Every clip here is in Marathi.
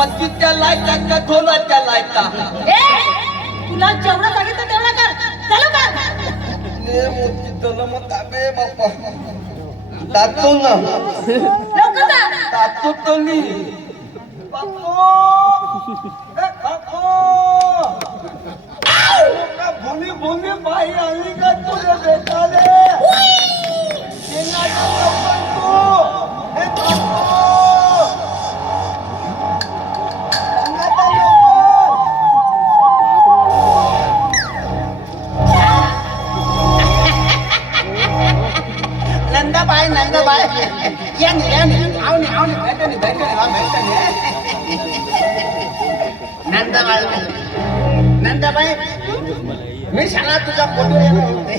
मस्जिदच्या लायता का ढोलाच्या लायता? तुला जेवढं सांगितलं तेवढं कर. चालू कर. ने मोठी दल मग ताबे बाप्पा दातो ना लवकर जा. दातो तली बाप्पो ए बाप्पो का भोली भोली बाई आली का तुझे बेटाले सेना का तू ए बाप्पो नंदाबाई या नंदाबाई मी शाळा तुझा फोटो होते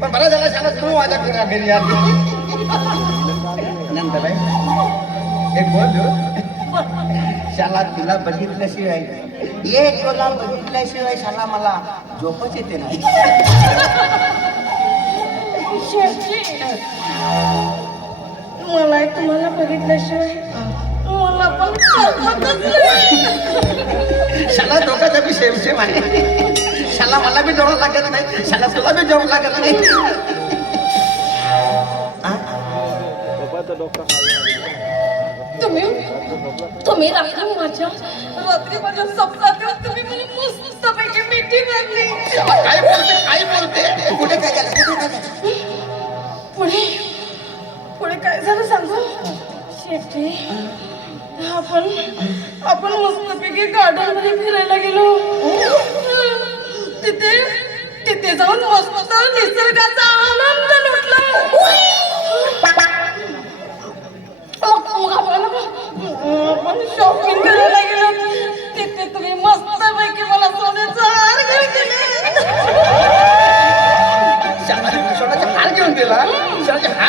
पण बरं झाला शाळा तू माझ्या घरी आली नंदाबाई एक बोल शाळा तुला बघितल्याशिवाय तुला बघितल्याशिवाय शाळा मला झोपच येते नाही मला तुम्हाला बघितल्याशिवाय मला पण शाला दोघांचा बी सेम आहे शाला मला बी जेवण लागत नाही शाला तुला बी जेवण लागत नाही तुम्ही रात्री माझ्या स्वप्नात तुम्ही मला मस्तपैकी मिठी मारली. काय बोलते कुठे काय झालं पुढे काय झालं सांगू शेट्टी आपण मस्तपैकी गार्डन मध्ये फिरायला गेलो. तिथे जाऊन मस्त निसर्गाचा आनंद लुटला. आपण शॉपिंग करायला गेलो. तिथे तुम्ही मस्तपैकी मला सोन्याचा हार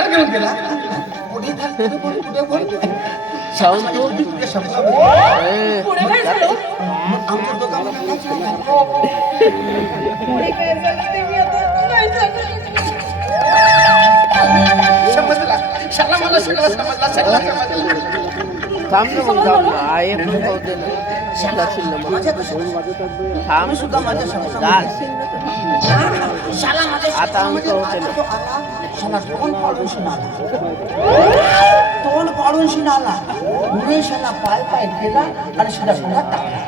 घेऊन दिला पुढे पुढे काय झालं ते मी आता काय समजला शाला मला सगळं समजला थांब ना मग जाऊ ना आहे पण होते ना शाला थांब सुद्धा माझ्या शाला माझ्या आता अंक होते ना शाला तोंड पाडून शिनाला मी शाला पाय केला आणि शाला टाकला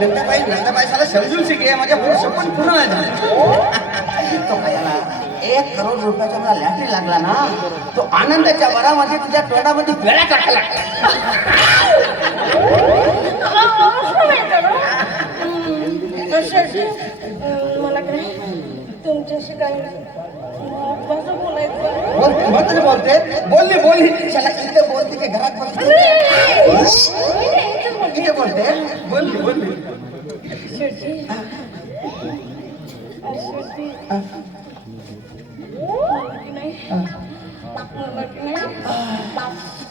नंदाबाई शाला समजून शिके माझ्या पुढे पूर्ण झालं तो काय झाला 1 करोड रुपयाचा मला लॅटरी लागला ना तो आनंदाच्या वरामध्ये तुझ्या तोंडामध्ये वेळा टाकला मला काय तुमच्याशी काय बोलायचं बोलते बोलली शाला इथे बोलते की घरात बोलते इथे बोलते बोलली मला की नाही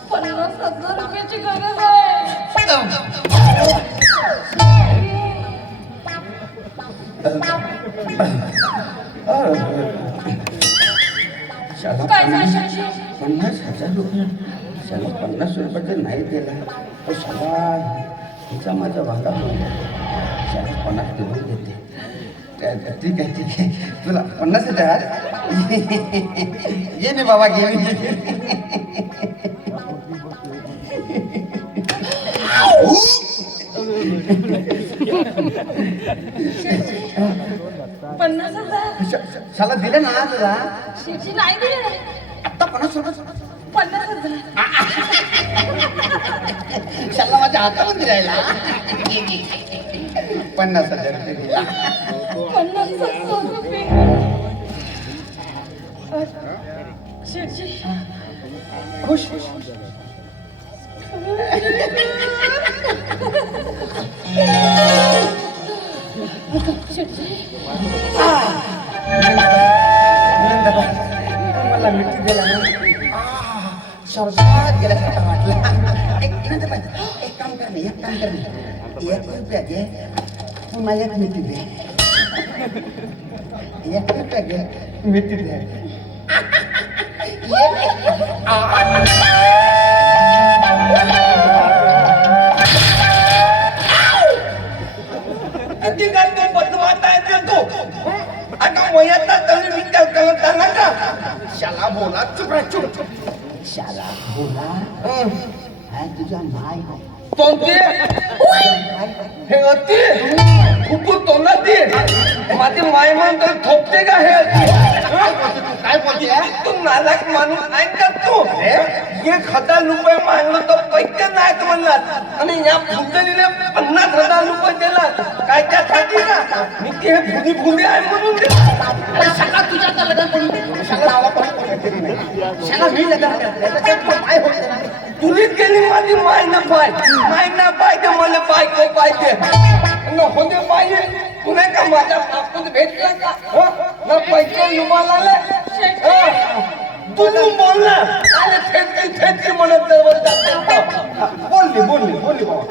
50,000 रुपयाची गरज आहे. काय झालं 50,000 रुपये शाला 50 रुपये नाही दिला तर शाला हिचा माझा वादा शाला 50 देऊन देते ठीक आहे तुला 50,000 ये नाही बाबा घेऊन शाला दिले ना तुला शेती नाही दिली आत्ता 50 रुपये 50,000 शाला माझ्या हातामध्ये राहिला 50,000 रुपये दिला 50,000 रुपये शेटजी खुश मला मिठी दिला ना स्वर्गात गेल्यासारखा वाटला एक काम कर 1 रुपया घे पुन्हा 1 मिठी दे 1 रुपया घे मिठी दे शाला बोला हाय तुझ्या माय कोणती हे अति खूप तोंडात माझी माय म्हणतो थोपते का हे काय बोलते तू नालायक माणूस ऐकत तू 1,000 रुपये मागलो तर पैसे नाहीत म्हणलात आणि या फुलजणीने 50,000 रुपये दिलात काय त्यासाठी ना मी ते हे फुली फुली आहे म्हणून दिला शाला तुझ्या आता लग्न करून शाला मला पण शाला मी लग्न करते माय होते ना तुलीच गेली माझी माय ना पाहिजे मला बायको पाहिजे न होते पाहिजे तुला का माझ्या बापून भेटला का हो? ना पैसे लुबाला तू बोल ना काय थेटकी म्हणत जवळ जातो बोलली बाबा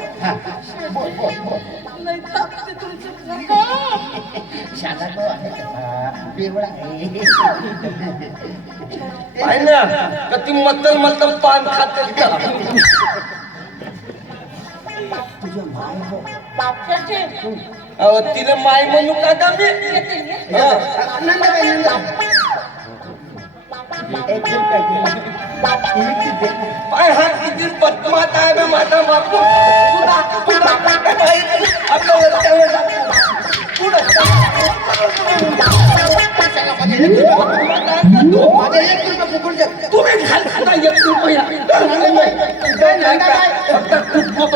लय तापते तुमची नका. शाला तो आहे का बेवडा आहे पाय ना का ती मतल पान खाते का तुझ्या माय हो शेठे, अहो तिला माय म्हणू का का मी येते मी. हा. एक दिन करते पाय हा किती बदमात आहे बे माझा बापू तुला आपल्याला रस्त्यावर जातो. माझे 1 रुपया फुकून द्या तुम्ही खाल खाता 1 रुपया फक्त खूप